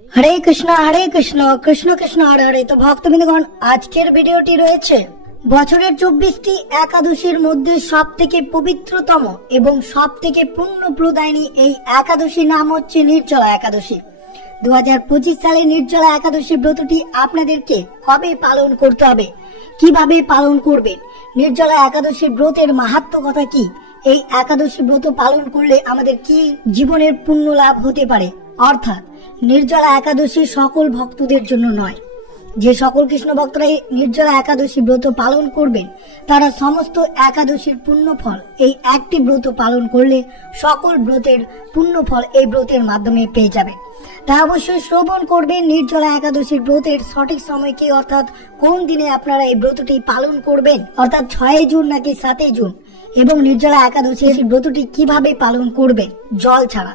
হরে কৃষ্ণ কৃষ্ণ কৃষ্ণ হরে হরে। তো ভক্তবৃন্দগণ, আজকের ভিডিওটি রয়েছে বছরের 24টি একাদশীর মধ্যে সব থেকে পবিত্রতম এবং সব থেকে পুণ্য প্রদায়িনী এই একাদশীর নাম হচ্ছে নির্জলা একাদশী। 2025 সালে নির্জলা একাদশী ব্রতটি আপনাদেরকে কবে পালন করতে হবে, কিভাবে পালন করবেন, নির্জলা একাদশী ব্রতের মাহাত্ম্য কথা কি, এই একাদশী ব্রত পালন করলে আমাদের কি জীবনের পুণ্য লাভ হতে পারে। অর্থাৎ নির্জলা একাদশী সকল ভক্তদের জন্য নয়। যে সকল কৃষ্ণ ভক্তরা নির্জলা একাদশী ব্রত পালন করবেন তারা সমস্ত একাদশীর পুণ্য ফল এই একটি ব্রত পালন করলে সকল ব্রতের পুণ্য ফল এই ব্রতের মাধ্যমে পেয়ে যাবেন। তা অবশ্যই শ্রবণ করবেন নির্জলা একাদশীর ব্রতের সঠিক সময় কি, অর্থাৎ কোন দিনে আপনারা এই ব্রতটি পালন করবেন, অর্থাৎ 6 জুন নাকি 7 জুন, এবং নির্জলা একাদশীর ব্রতটি কিভাবে পালন করবেন জল ছাড়া,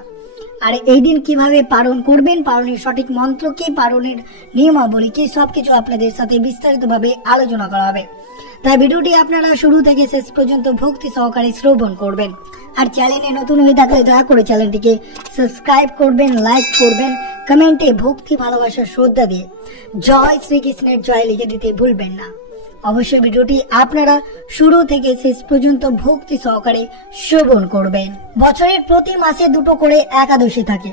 আর এই দিন কিভাবে পালন করবেন, পালনের সঠিক মন্ত্র কি, পালনের নিয়মাবলী কি, সবকিছু আপনাদের সাথে বিস্তারিতভাবে আলোচনা করা হবে। তাই ভিডিওটি আপনারা শুরু থেকে শেষ পর্যন্ত ভক্তি সহকারে শ্রবণ করবেন। আর চ্যানেলে নতুন হয়ে থাকলে দয়া করে চ্যানেলটিকে সাবস্ক্রাইব করবেন, লাইক করবেন, কমেন্টে ভক্তি ভালোবাসা শ্রদ্ধা দিয়ে জয় শ্রীকৃষ্ণের জয় লিখে দিতে ভুলবেন না। অবশ্যই ভিডিওটি আপনারা শুরু থেকে শেষ পর্যন্ত ভক্তি সহকারে শ্রবণ করবেন। বছরের প্রতি মাসে 2টো করে একাদশী থাকে,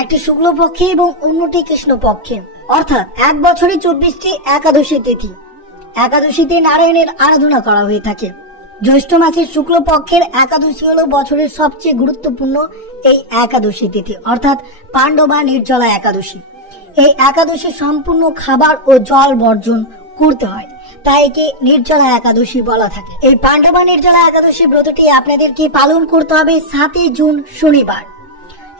একটি শুক্লপক্ষে এবং অন্যটি কৃষ্ণপক্ষে। অর্থাৎ এক বছরে 24টি একাদশী তিথি। একাদশীতে নারায়ণের আরাধনা করা হয়ে থাকে। জ্যৈষ্ঠ মাসের শুক্লপক্ষের একাদশী হলো বছরের সবচেয়ে গুরুত্বপূর্ণ এই একাদশী তিথি, অর্থাৎ পাণ্ডবা নির্জলা একাদশী। এই একাদশী সম্পূর্ণ খাবার ও জল বর্জন করতে হয়, তাই একে নির্জলা একাদশী বলা থাকে। এই পাণ্ডবা নির্জলা একাদশী ব্রতটি আপনাদেরকে পালন করতে হবে 7 জুন শনিবার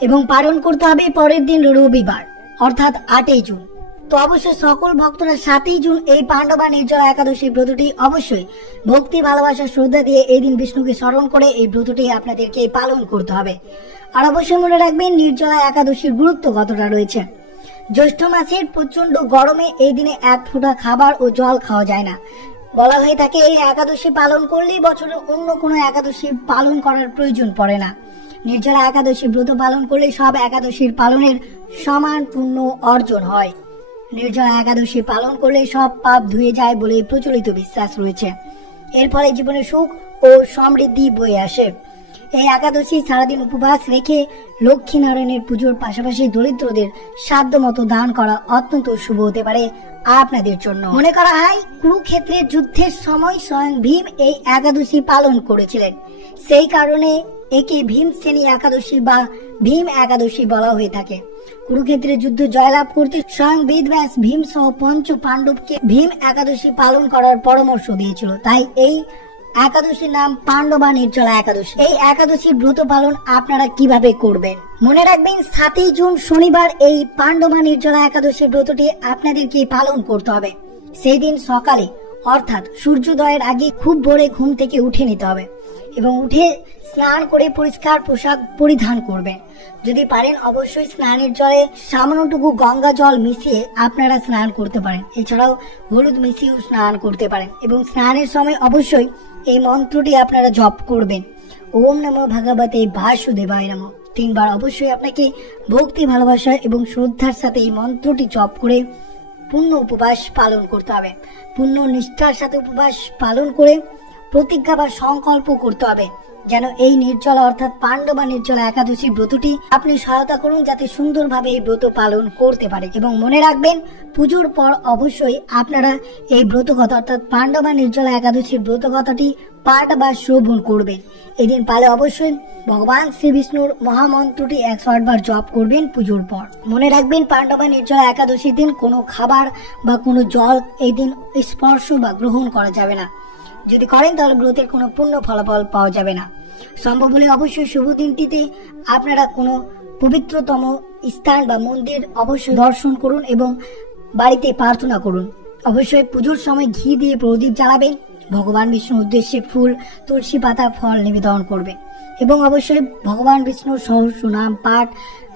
এবং পালন করতে হবে পরের দিন রবিবার, অর্থাৎ 8 জুন। তো অবশ্যই সকল ভক্তরা 7 জুন এই পাণ্ডবা নির্জলা একাদশী ব্রতটি অবশ্যই ভক্তি ভালোবাসা শ্রদ্ধা দিয়ে এই দিন বিষ্ণুকে স্মরণ করে এই ব্রতটি আপনাদেরকে পালন করতে হবে। আর অবশ্যই মনে রাখবেন নির্জলা একাদশীর গুরুত্ব কতটা রয়েছে। জ্যৈষ্ঠ মাসের প্রচন্ড গরমে এই দিনে 1 ফোঁটা খাবার ও জল খাওয়া যায় না। বলা হয়ে থাকে এই একাদশী পালন করলেই বছরের অন্য কোনো একাদশী পালন করার প্রয়োজন পড়ে না। নির্জলা একাদশী ব্রত পালন করলে সব একাদশীর পালনের সমান পুণ্য অর্জন হয়। নির্জলা একাদশী পালন করলে সব পাপ ধুয়ে যায় বলে প্রচলিত বিশ্বাস রয়েছে। এর ফলে জীবনে সুখ ও সমৃদ্ধি বয়ে আসে। এই একাদশী সারাদিন উপবাস রেখে লক্ষ্মী নারায়ণের পুজোর পাশাপাশি দরিদ্রদের সাধ্য মতো দান করা অত্যন্ত শুভ হতে পারে আপনাদের জন্য। মনে করা হয় কুরুক্ষেত্রের যুদ্ধের সময় স্বয়ং ভীম এই একাদশী পালন করেছিলেন, সেই কারণে একে ভীমসেনী একাদশী বা ভীম একাদশী বলা হয়ে থাকে। কুরুক্ষেত্রের যুদ্ধ জয়লাভ করতে স্বয়ং বেদব্যাস ভীম সহ 5 পাণ্ডবকে ভীম একাদশী পালন করার পরামর্শ দিয়েছিল, তাই এই একাদশীর নাম পাণ্ডবা নির্জলা একাদশী। এই একাদশীর ব্রত পালন আপনারা কিভাবে করবেন মনে রাখবেন, 7 জুন শনিবার এই পাণ্ডবা নির্জলা একাদশী ব্রতটি আপনাদেরকে পালন করতে হবে। সেই দিন সকালে অর্থাৎ সূর্যোদয়ের আগে খুব ভোরে ঘুম থেকে উঠে নিতে হবে এবং উঠে স্নান করে পরিষ্কার পোশাক পরিধান করবেন। যদি পারেন অবশ্যই স্নানের জলে সামান্যটুকু গঙ্গা জল মিশিয়ে আপনারা স্নান করতে পারেন, এছাড়াও হলুদ মিশিয়েও স্নান করতে পারেন। এবং স্নানের সময় অবশ্যই এই মন্ত্রটি আপনারা জপ করবেন, ওম নমো ভগবতে বাসুদেবায় নমঃ। 3 বার অবশ্যই আপনাকে ভক্তি ভালোবাসা এবং শ্রদ্ধার সাথে এই মন্ত্রটি জপ করে পূর্ণ উপবাস পালন করতে হবে। পূর্ণ নিষ্ঠার সাথে উপবাস পালন করে প্রতিজ্ঞা বা সংকল্প করতে হবে যেন এই নির্জলা অর্থাৎ পাণ্ডবা নির্জলা একাদশী ব্রতটি আপনি সহায়তা করুন যাতে সুন্দরভাবে এই ব্রত পালন করতে পারে। এবং মনে রাখবেন পুজোর পর অবশ্যই আপনারা এই ব্রত কথা অর্থাৎ পাণ্ডবা নির্জলা একাদশীর ব্রত কথাটি পাঠ বা শ্রবণ করবেন। এদিন পালে অবশ্যই ভগবান শ্রী বিষ্ণুর মহামন্ত্রটি 108 বার জপ করবেন পুজোর পর। মনে রাখবেন পাণ্ডবা নির্জলা একাদশীর দিন কোনো খাবার বা কোনো জল এই দিন স্পর্শ বা গ্রহণ করা যাবে না। যদি করেন তাহলে ব্রতের কোনো পূর্ণ ফলাফল পাওয়া যাবে না। সম্ভব হলে অবশ্যই শুভ দিনটিতে আপনারা কোনো পবিত্রতম স্থান বা মন্দির অবশ্যই দর্শন করুন এবং বাড়িতে প্রার্থনা করুন। অবশ্যই পুজোর সময় ঘি দিয়ে প্রদীপ জ্বালাবেন, ভগবান বিষ্ণুর উদ্দেশ্যে ফুল, তুলসী পাতা, ফল নিবেদন করবেন এবং অবশ্যই ভগবান বিষ্ণুর সহস্র নাম পাঠ,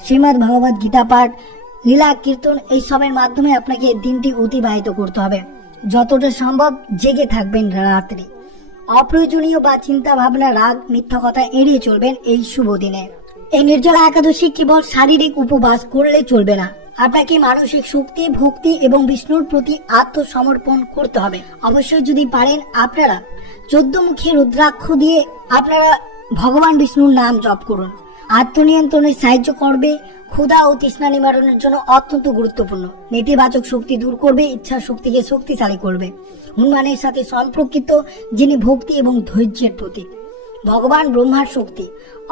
শ্রীমদ্ ভগবত গীতা পাঠ, লীলা কীর্তন এই সবের মাধ্যমে আপনাকে দিনটি অতিবাহিত করতে হবে। যতটা সম্ভব জেগে থাকবেন রাত্রি। অপ্রয়োজনীয় বা চিন্তা ভাবনা, রাগ, মিথ্যা কথা এড়িয়ে চলবেন এই শুভ দিনে। এই নির্জলা একাদশী কেবল শারীরিক উপবাস করলে চলবে না, আপনাকে মানসিক শক্তি, ভক্তি এবং বিষ্ণুর প্রতি আত্মসমর্পণ করতে হবে। অবশ্যই যদি পারেন আপনারা 14 মুখী রুদ্রাক্ষ দিয়ে আপনারা ভগবান বিষ্ণুর নাম জপ করুন। আত্মনিয়ন্ত্রণে সাহায্য করবে, ক্ষুধা ও তৃষ্ণা নিবারণের জন্য অত্যন্ত গুরুত্বপূর্ণ। নেতিবাচক শক্তি দূর করবে, ইচ্ছা শক্তিকে শক্তিশালী করবে। হনুমানের সাথে সম্পর্কিত, যিনি ভক্তি এবং ধৈর্যের প্রতীক। ভগবান ব্রহ্মার শক্তি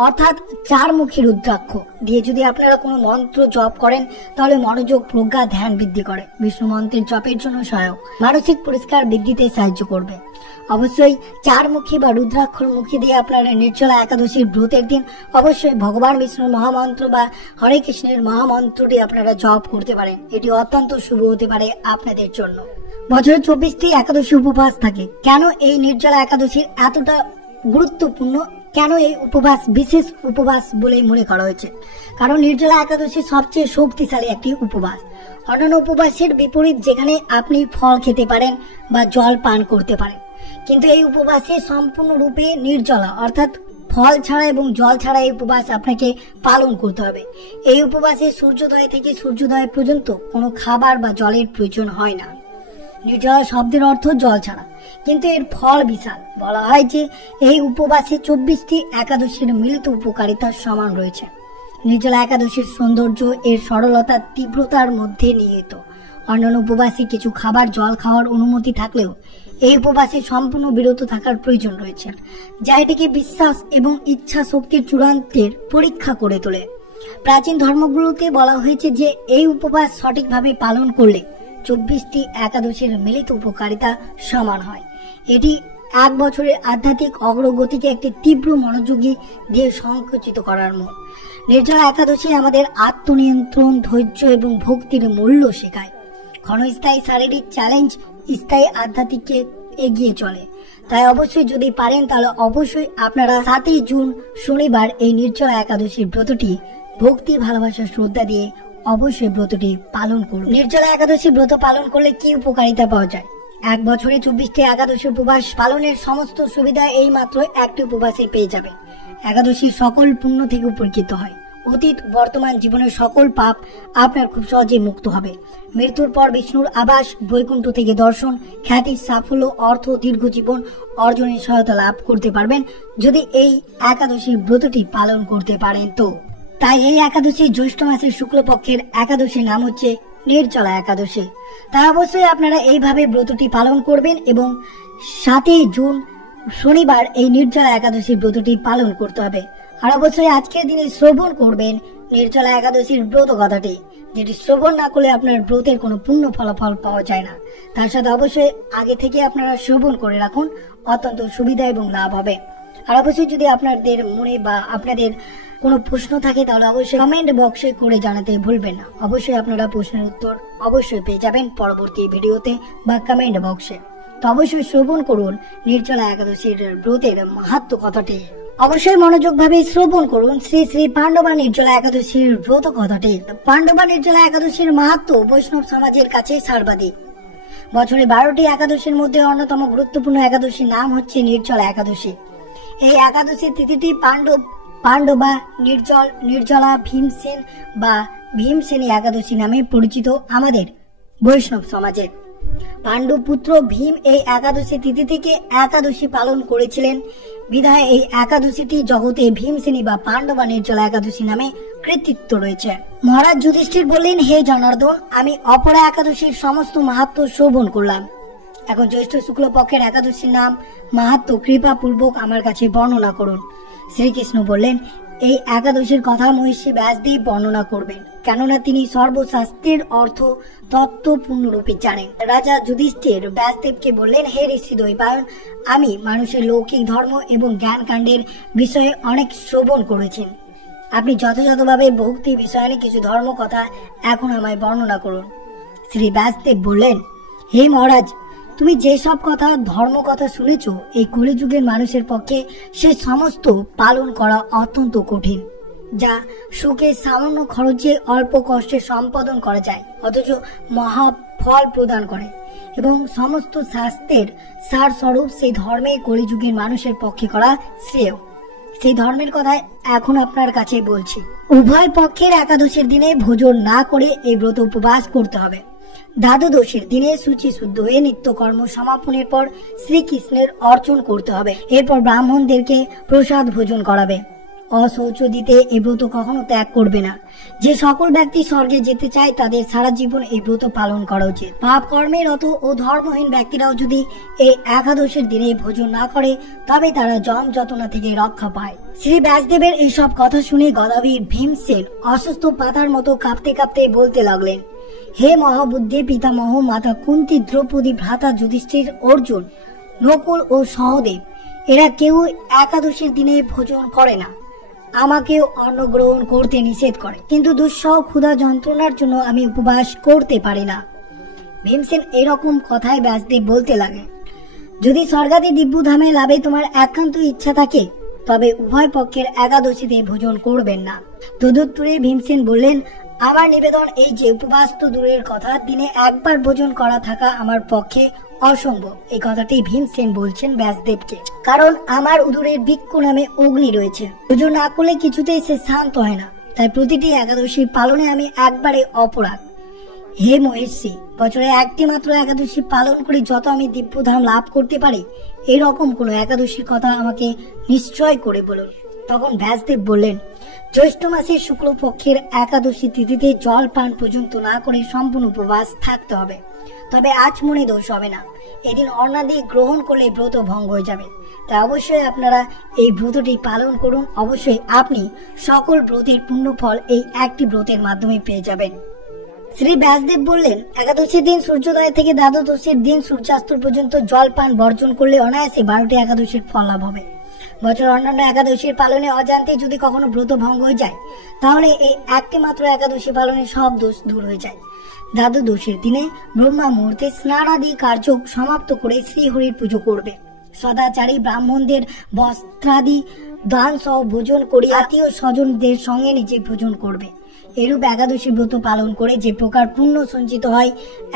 অর্থাৎ 4 মুখী রুদ্রাক্ষ দিয়ে যদি আপনারা কোনো মন্ত্র জপ করেন তাহলে মনোযোগ, প্রজ্ঞা, ধ্যান বৃদ্ধি করে। বিষ্ণু মন্ত্রের জপের জন্য সহায়ক, মানসিক পরিষ্কার বৃদ্ধিতে সাহায্য করবে। অবশ্যই 4 মুখী বা রুদ্রাক্ষর মুখী দিয়ে আপনারা নির্জলা একাদশীর ব্রতের দিন অবশ্যই ভগবান বিষ্ণুর মহামন্ত্র বা হরে কৃষ্ণের মহামন্ত্রটি আপনারা জপ করতে পারেন। এটি অত্যন্ত শুভ হতে পারে আপনাদের জন্য। বছরে 24টি একাদশী উপবাস থাকে। কেন এই নির্জলা একাদশীর এতটা গুরুত্বপূর্ণ, কেন এই উপবাস বিশেষ উপবাস বলে মনে করা হয়েছে? কারণ নির্জলা একাদশী সবচেয়ে শক্তিশালী একটি উপবাস। অন্যান্য উপবাসের বিপরীত, যেখানে আপনি ফল খেতে পারেন বা জল পান করতে পারেন, কিন্তু এই উপবাসে সম্পূর্ণরূপে নির্জলা অর্থাৎ ফল ছাড়া এবং জল ছাড়া এই উপবাস আপনাকে পালন করতে হবে। এই উপবাসে সূর্যোদয় থেকে সূর্যোদয় পর্যন্ত কোনো খাবার বা জলের প্রয়োজন হয় না। নির্জলা শব্দের অর্থ জল ছাড়া, কিন্তু এর ফল বিশাল। বলা হয় যে এই উপবাসে 24টি একাদশীর মিলিত উপকারিতার সমান রয়েছে। নির্জলা একাদশীর সৌন্দর্য এর সরলতার তীব্রতার মধ্যে নিহিত। অন্যান্য উপবাসে কিছু খাবার, জল খাওয়ার অনুমতি থাকলেও এই উপবাসে সম্পূর্ণ বিরত থাকার প্রয়োজন রয়েছে, যা এটিকে বিশ্বাস এবং ইচ্ছা শক্তির চূড়ান্তের পরীক্ষা করে তোলে। প্রাচীন ধর্মগুলোতে বলা হয়েছে যে এই উপবাস সঠিকভাবে পালন করলে 24টি একাদশীর মিলিত উপকারিতা সমান হয়। এটি 1 বছরের আধ্যাত্মিক অগ্রগতিকে একটি তীব্র মনোযোগী দিয়ে সংকুচিত করার মূল। নির্জলা একাদশী আমাদের আত্মনিয়ন্ত্রণ, ধৈর্য এবং ভক্তির মূল্য শেখায়। ক্ষণস্থায়ী শারীরিক চ্যালেঞ্জ স্থায়ী আধ্যাত্মিককে এগিয়ে চলে। তাই অবশ্যই যদি পারেন তাহলে অবশ্যই আপনারা 7ই জুন শনিবার এই নির্জলা একাদশীর ব্রতটি ভক্তি, ভালোবাসা, শ্রদ্ধা দিয়ে অবশ্যই ব্রতটি পালন করুন। নির্জলা একাদশী ব্রত পালন করলে কি উপকারিতা পাওয়া যায়? 1 বছরে 24টি একাদশী উপবাস পালনের সমস্ত সুবিধা এই মাত্র একটি উপবাসে পেয়ে যাবে। একাদশীর সকল পুণ্য থেকে উপকৃত হয়। অতীত বর্তমান জীবনের সকল পাপ আপনার খুব সহজে মুক্ত হবে। মৃত্যুর পর বিষ্ণুর আবাস, বৈকুণ্ঠ থেকে দর্শন, খ্যাতি, সাফল্য, অর্থ, দীর্ঘ জীবন অর্জনের সহায়তা লাভ করতে পারবেন যদি এই একাদশীর ব্রতটি পালন করতে পারেন। তো তাই এই একাদশী জ্যৈষ্ঠ মাসের শুক্লপক্ষের একাদশীর নাম হচ্ছে নির্জলা একাদশী। তাই অবশ্যই আপনারা এইভাবে ব্রতটি পালন করবেন এবং 7ই জুন শনিবার এই নির্জলা একাদশীর ব্রতটি পালন করতে হবে। আর অবশ্যই আজকের দিনে শ্রবণ করবেন নির্জলা একাদশীর ব্রত কথাটি, যেটি শ্রবণ না করলে আপনার ব্রতের কোনো পূর্ণ ফলাফল পাওয়া যায় না। তার সাথে অবশ্যই আগে থেকে আপনারা শ্রবণ করে রাখুন, অত্যন্ত সুবিধা এবং লাভ হবে। আর অবশ্যই যদি আপনাদের মনে বা আপনাদের কোনো প্রশ্ন থাকে তাহলে অবশ্যই কমেন্ট বক্সে করে জানাতে ভুলবেন না। অবশ্যই আপনারা প্রশ্নের উত্তর অবশ্যই পেয়ে যাবেন পরবর্তী ভিডিওতে বা কমেন্ট বক্সে। তো অবশ্যই শ্রবণ করুন নির্জলা একাদশীর ব্রতের মাহাত্ম্য কথাটি। অবশ্যই মনোযোগ ভাবে শ্রবণ করুন শ্রী শ্রী পাণ্ডবা নির্জলা একাদশীর ব্রত কথাটি। পাণ্ডবা নির্জলা একাদশীর মাহাত্ম্য বৈষ্ণব সমাজের কাছে সর্বাধিক। বছরে 12টি একাদশীর মধ্যে অন্যতম গুরুত্বপূর্ণ একাদশীর নাম হচ্ছে নির্জলা একাদশী। এই একাদশী তিথিটি পাণ্ডবা, নির্জলা, ভীমসেন বা ভীমসেনী একাদশী নামে পরিচিত আমাদের বৈষ্ণব সমাজে। পাণ্ডুপুত্র ভীম এই একাদশী তিথি থেকে একাদশী পালন করেছিলেন, বিধায় এই একাদশীটি জগতে ভীমসেনী বা পাণ্ডবা নির্জলা একাদশী নামে কৃতিত্ব রয়েছে। মহারাজ যুধিষ্ঠির বললেন, হে জনার্দন, আমি অপরা একাদশীর সমস্ত মাহাত্ম্য শ্রবণ করলাম। এখন জ্যৈষ্ঠ শুক্লপক্ষের একাদশীর নাম, মাহাত্ম্য কৃপা পূর্বক আমার কাছে বর্ণনা করুন। শ্রীকৃষ্ণ বললেন, এই একাদশীর কথা মহর্ষি ব্যাসদেব বর্ণনা করবেন, কেননা তিনি সর্বশাস্ত্রের অর্থ তত্ত্ব পূর্ণরূপে জানেন। রাজা যুধিষ্ঠির ব্যাসদেবকে বললেন, হে ঋষি দ্বৈপায়ন, আমি মানুষের লৌকিক ধর্ম এবং জ্ঞান কাণ্ডের বিষয়ে অনেক শ্রবণ করেছেন। আপনি যথাযথভাবে ভক্তি বিষয়ে কিছু ধর্ম কথা এখন আমায় বর্ণনা করুন। শ্রী ব্যাসদেব বললেন, হে মহারাজ, তুমি যেসব কথা ধর্ম কথা শুনেছ, এই কলিযুগের মানুষের পক্ষে সে সমস্ত পালন করা অত্যন্ত কঠিন, যা সুখে সামান্য খরচে অল্প কষ্টে সম্পাদন করা যায়, অথচ মহা ফল প্রদান করে এবং সমস্ত শাস্ত্রের সার স্বরূপ সেই ধর্মে কলিযুগের মানুষের পক্ষে করা শ্রেয়। সেই ধর্মের কথা এখন আপনার কাছে বলছি। উভয় পক্ষের একাদশীর দিনে ভোজন না করে এই ব্রত উপবাস করতে হবে। দ্বাদশীর দিনে শুচি শুদ্ধ হয়ে নিত্যকর্ম সমাপনের পর শ্রীকৃষ্ণের অর্চন করতে হবে। এরপর ব্রাহ্মণদেরকে প্রসাদ ভোজন করাবে। অশৌচ দিতে এই ব্রত কখনো ত্যাগ করবে না। যে সকল ব্যক্তি স্বর্গে যেতে চায় তাদের সারা জীবন এই ব্রত পালন করা উচিত। পাপ কর্মের রত ও ধর্মহীন ব্যক্তিরাও যদি এই একাদশীর দিনে ভোজন না করে তবে তারা যম যতনা থেকে রক্ষা পায়। শ্রী ব্যাসদেবের এইসব কথা শুনে গদাবীর ভীমসেন অসুস্থ পাতার মতো কাঁপতে কাঁপতে বলতে লাগলেন, হে মহাবুদ্ধি পিতামহ, মাতা কুন্তী, দ্রৌপদী, ভ্রাতা যুধিষ্ঠির, অর্জুন, নকুল ও সহদেব এরা কেউ একাদশীর দিনে ভোজন করে না। আমাকেও অন্ন গ্রহণ করতে নিষেধ করে, কিন্তু দুঃসহ ক্ষুধা যন্ত্রণার জন্য আমি উপবাস করতে পারি না। ভীমসেন এরকম কথায় ব্যাসদেব বলতে লাগে, যদি স্বর্গাদি দিব্যধামে লাভে তোমার একান্ত ইচ্ছা থাকে তবে উভয় পক্ষের একাদশীতে ভোজন করবেন না। তদুত্তরে ভীমসেন বললেন, আমার নিবেদন এই যে উপবাস তো দূরের কথা, দিনে একবার ভোজন করা থাকা আমার পক্ষে অসম্ভব। এই কথাটি ভীমসেন বলছেন ব্যাসদেবকে, কারণ আমার উদরের বৃক্ষ নামে অগ্নি রয়েছে। ভোজন না করলে কিছুতেই সে শান্ত হয় না, তাই প্রতিটি একাদশী পালনে আমি একবারে অপরাগ। হে মহেশ্বী, বছরে একটি মাত্র একাদশী পালন করে যত আমি দিব্যধাম লাভ করতে পারি এরকম কোন একাদশীর কথা আমাকে নিশ্চয় করে বলুন। তখন ব্যাসদেব বললেন, জ্যৈষ্ঠ মাসের শুক্লপক্ষের একাদশী তিথিতে জল পান পর্যন্ত না করে সম্পূর্ণ উপবাস থাকতে হবে। তবে আজ মনে দোষ হবে না, এদিন অন্নাদি গ্রহণ করলে ব্রত ভঙ্গ হয়ে যাবে। তাই অবশ্যই আপনারা এই ব্রতটি পালন করুন। অবশ্যই আপনি সকল ব্রতের পূর্ণ ফল এই একটি ব্রতের মাধ্যমে পেয়ে যাবেন। শ্রী ব্যাসদেব বললেন, একাদশীর দিন সূর্যোদয় থেকে দ্বাদশীর দিন সূর্যাস্ত পর্যন্ত জল পান বর্জন করলে অনায়াসে 12টি একাদশীর ফল লাভ হবে। বছর অন্যান্য একাদশীর পালনে অজান্তে যদি কখনো ব্রত ভঙ্গ হয়ে যায় তাহলে এই একটি মাত্র একাদশী পালনে সব দোষ দূর হয়ে যায়। দ্বাদশীর দিনে ব্রহ্মা মুহূর্তে স্নানাদি কার্য সমাপ্ত করে শ্রীহরির পুজো করবে। সদাচারী ব্রাহ্মণদের বস্ত্রাদি দান সহ ভোজন করে আত্মীয় স্বজনদের সঙ্গে নিজে ভোজন করবে। এরূপ একাদশী ব্রত পালন করে যে প্রকার পুণ্য সঞ্চিত হয়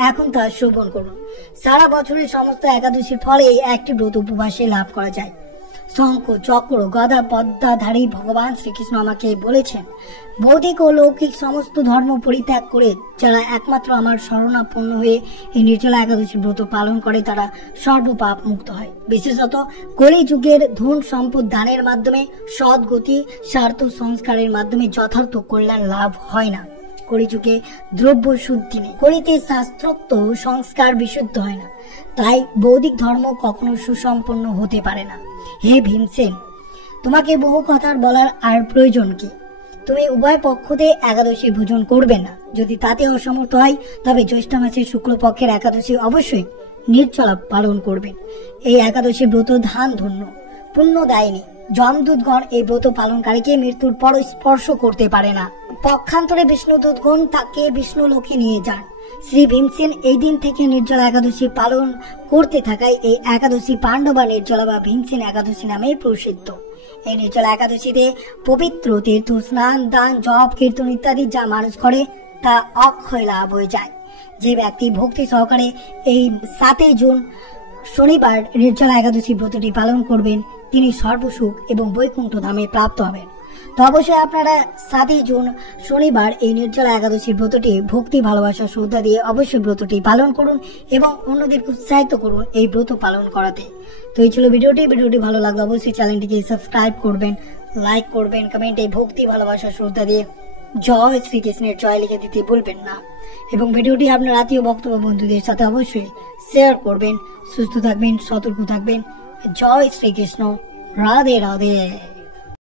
এখন তা শ্রবণ করুন। সারা বছরের সমস্ত একাদশীর ফলে এই একটি ব্রত উপবাসে লাভ করা যায়। শঙ্খ, চক্র, গদা, পদ্মাধারী ভগবান শ্রীকৃষ্ণ আমাকে বলেছেন, ভৌতিক ও লৌকিক সমস্ত ধর্ম পরিত্যাগ করে যারা একমাত্র আমার শরণাপন্ন হয়ে এই নির্জলা একাদশী ব্রত পালন করে তারা সর্বপাপ মুক্ত হয়। বিশেষত কলি যুগের ধন সম্পদ দানের মাধ্যমে সদ্গতি স্বার্থ সংস্কারের মাধ্যমে যথার্থ কল্যাণ লাভ হয় না। কলিযুগে দ্রব্য শুদ্ধি নেই, কলিতে শাস্ত্রোক্ত সংস্কার বিশুদ্ধ হয় না, তাই বৌদ্ধিক ধর্ম কখনো সুসম্পন্ন হতে পারে না। হে ভীমসেন, তোমাকে বহু কথার বলার আর প্রয়োজন কি? তুমি উভয় পক্ষতে একাদশী ভোজন করবে না। যদি তাতে অসমর্থ হয় তবে জ্যৈষ্ঠ মাসের শুক্লপক্ষের একাদশী অবশ্যই নির্জলা পালন করবেন। এই একাদশী ব্রত ধান ধন্য পুণ্যদায়িনী। যমদূতগণ এই ব্রত পালনকারীকে মৃত্যুর পর স্পর্শ করতে পারে না। পক্ষান্তরে বিষ্ণুদূতগণ তাকে বিষ্ণু লোকে নিয়ে যান। শ্রী ভীমসেন এই দিন থেকে নির্জলা একাদশী পালন করতে থাকায় এই একাদশী পাণ্ডবা নির্জলা বা ভীমসেন একাদশী নামে প্রসিদ্ধ। এই নির্জলা একাদশীতে পবিত্র তীর্থ স্নান, দান, জপ, কীর্তন ইত্যাদি যা মানুষ করে তা অক্ষয় লাভ হয়ে যায়। যে ব্যক্তি ভক্তি সহকারে এই 7 জুন শনিবার নির্জলা একাদশী ব্রতটি পালন করবেন তিনি সর্বসুখ এবং বৈকুণ্ঠ ধামে প্রাপ্ত হবেন। তো অবশ্যই আপনারা 7 জুন শনিবার এই নির্জলা একাদশীর ব্রতটি ভক্তি, ভালোবাসা, শ্রদ্ধা দিয়ে অবশ্যই ব্রতটি পালন করুন এবং অন্যদেরকে উৎসাহিত করুন এই ব্রত পালন করাতে। তো এই ছিল ভিডিওটি ভালো লাগলে অবশ্যই চ্যানেলটিকে সাবস্ক্রাইব করবেন, লাইক করবেন, কমেন্টে ভক্তি, ভালোবাসা, শ্রদ্ধা দিয়ে জয় শ্রীকৃষ্ণের জয় লিখে দিতে ভুলবেন না এবং ভিডিওটি আপনার আত্মীয় বক্তব্য বন্ধুদের সাথে অবশ্যই শেয়ার করবেন। সুস্থ থাকবেন, সতর্ক থাকবেন। জয় শ্রীকৃষ্ণ। রাধে রাধে।